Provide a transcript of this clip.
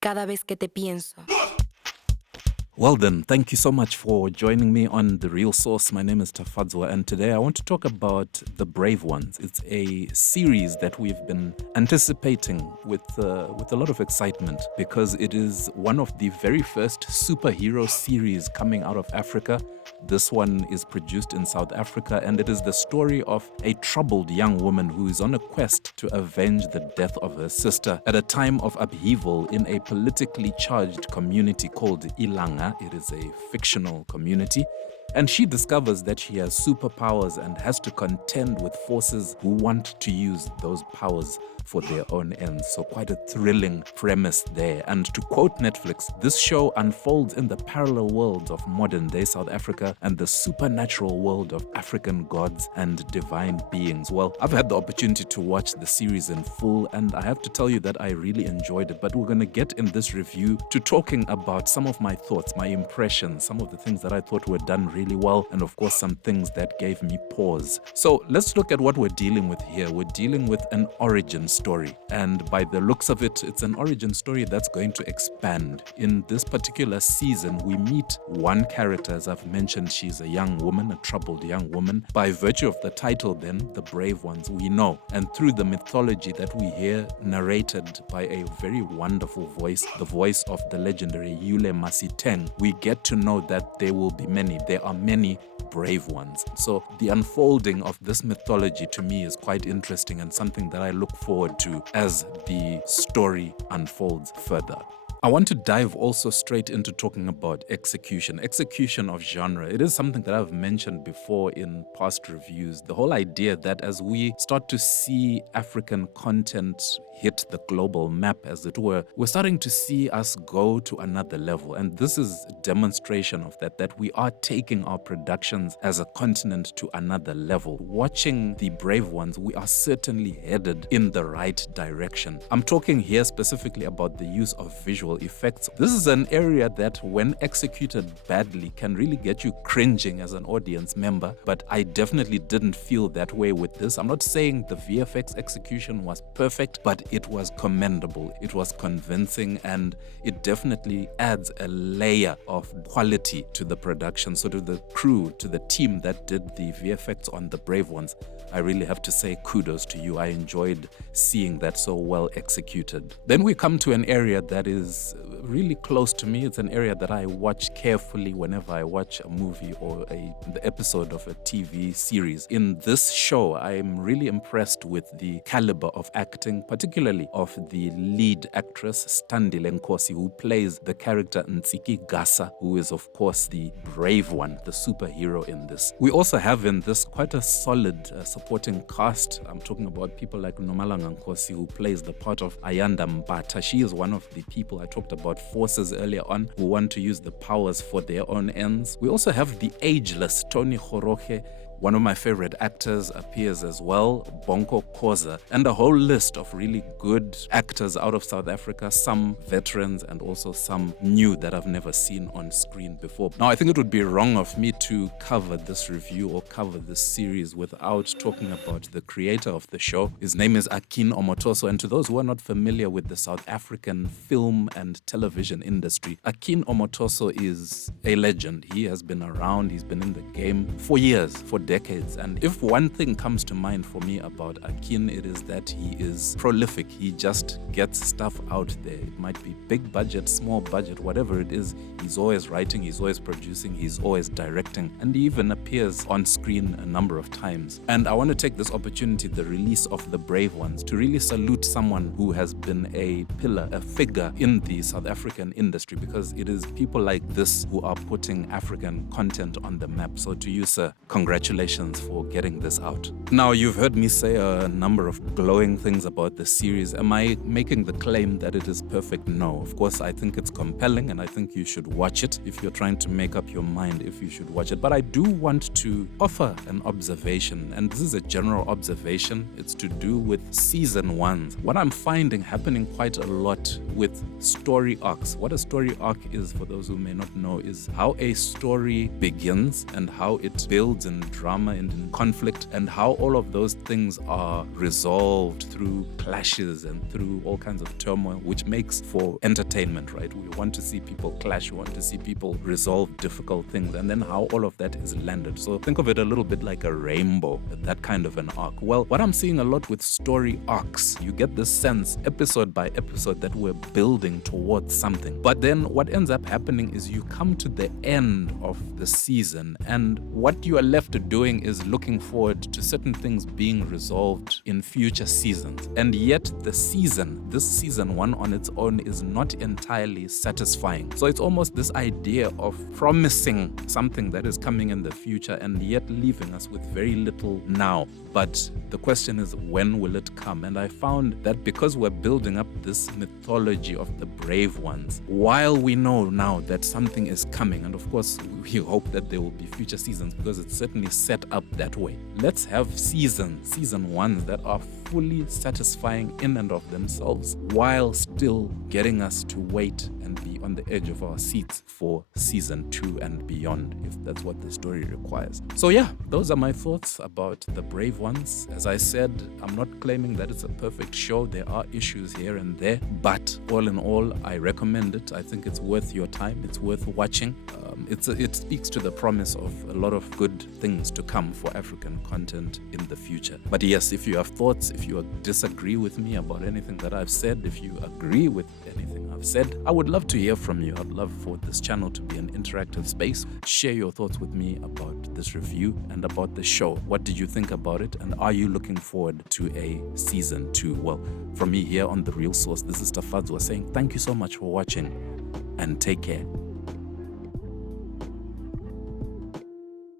cada vez que te pienso. Well then, thank you so much for joining me on The Real Source. My name is Tafadzwa, and today I want to talk about The Brave Ones. It's a series that we've been anticipating with a lot of excitement because it is one of the very first superhero series coming out of Africa. This one is produced in South Africa, and it is the story of a troubled young woman who is on a quest to avenge the death of her sister at a time of upheaval in a politically charged community called Ilanga. It is a fictional community. And she discovers that she has superpowers and has to contend with forces who want to use those powers for their own ends. So quite a thrilling premise there. And to quote Netflix, this show unfolds in the parallel worlds of modern day South Africa and the supernatural world of African gods and divine beings. Well, I've had the opportunity to watch the series in full, and I have to tell you that I really enjoyed it. But we're going to get in this review to talking about some of my thoughts, my impressions, some of the things that I thought were done really well, and of course some things that gave me pause. So let's look at what we're dealing with here. We're dealing with an origin story, and by the looks of it, it's an origin story that's going to expand. In this particular season, we meet one character. As I've mentioned, she's a young woman, a troubled young woman. By virtue of the title then, The Brave Ones, we know, and through the mythology that we hear narrated by a very wonderful voice, the voice of the legendary Yule Masiteng, we get to know that there will be many. There are many brave ones. So the unfolding of this mythology to me is quite interesting and something that I look forward to as the story unfolds further. I want to dive also straight into talking about execution of genre. It is something that I've mentioned before in past reviews. The whole idea that as we start to see African content hit the global map, as it were, we're starting to see us go to another level. And this is a demonstration of that we are taking our productions as a continent to another level. Watching The Brave Ones, we are certainly headed in the right direction. I'm talking here specifically about the use of visual effects. This is an area that, when executed badly, can really get you cringing as an audience member, but I definitely didn't feel that way with this. I'm not saying the VFX execution was perfect, but it was commendable. It was convincing, and it definitely adds a layer of quality to the production. So to the crew, to the team that did the VFX on The Brave Ones, I really have to say kudos to you. I enjoyed seeing that so well executed. Then we come to an area that is really close to me. It's an area that I watch carefully whenever I watch a movie or the episode of a TV series. In this show, I'm really impressed with the caliber of acting, particularly of the lead actress, Standile Nkosi, who plays the character Ntsiki Gasa, who is, of course, the brave one, the superhero in this. We also have in this quite a solid supporting cast. I'm talking about people like Nomalanga Nkosi, who plays the part of Ayanda Mbata. She is one of the people I talked about, forces earlier on, who want to use the powers for their own ends. We also have the ageless Tony Khoroge. One of my favorite actors appears as well, Bonko Khoza, and a whole list of really good actors out of South Africa, some veterans and also some new that I've never seen on screen before. Now, I think it would be wrong of me to cover this review or cover this series without talking about the creator of the show. His name is Akin Omotoso, and to those who are not familiar with the South African film and television industry, Akin Omotoso is a legend. He has been around, he's been in the game for years, for decades. And if one thing comes to mind for me about Akin, it is that he is prolific. He just gets stuff out there. It might be big budget, small budget, whatever it is. He's always writing, he's always producing, he's always directing, and he even appears on screen a number of times. And I want to take this opportunity, the release of The Brave Ones, to really salute someone who has been a pillar, a figure in the South African industry, because it is people like this who are putting African content on the map. So to you, sir, congratulations for getting this out. Now, you've heard me say a number of glowing things about the series. Am I making the claim that it is perfect? No. Of course, I think it's compelling, and I think you should watch it if you're trying to make up your mind if you should watch it. But I do want to offer an observation, and this is a general observation. It's to do with season 1. What I'm finding happening quite a lot with story arcs. What a story arc is, for those who may not know, is how a story begins and how it builds and drives drama and in conflict, and how all of those things are resolved through clashes and through all kinds of turmoil, which makes for entertainment, right? We want to see people clash, we want to see people resolve difficult things, and then how all of that is landed. So think of it a little bit like a rainbow, that kind of an arc. Well, what I'm seeing a lot with story arcs, you get this sense episode by episode that we're building towards something. But then what ends up happening is you come to the end of the season, and what you are left doing is looking forward to certain things being resolved in future seasons. And yet this season one on its own is not entirely satisfying. So it's almost this idea of promising something that is coming in the future and yet leaving us with very little now. But the question is, when will it come? And I found that because we're building up this mythology of the brave ones, while we know now that something is coming, and of course we hope that there will be future seasons because it's certainly set up that way, let's have season ones that are fully satisfying in and of themselves, while still getting us to wait and be on the edge of our seats for season 2 and beyond, if that's what the story requires. So yeah, those are my thoughts about The Brave Ones. As I said, I'm not claiming that it's a perfect show. There are issues here and there, but all in all, I recommend it. I think it's worth your time. It's worth watching. It speaks to the promise of a lot of good things to come for African content in the future. But yes, if you have thoughts, if you disagree with me about anything that I've said, if you agree with anything I've said, I would love to hear from you. I'd love for this channel to be an interactive space. Share your thoughts with me about this review and about the show. What did you think about it? And are you looking forward to a season 2? Well, from me here on The Real Source, this is Tafadzwa saying thank you so much for watching and take care.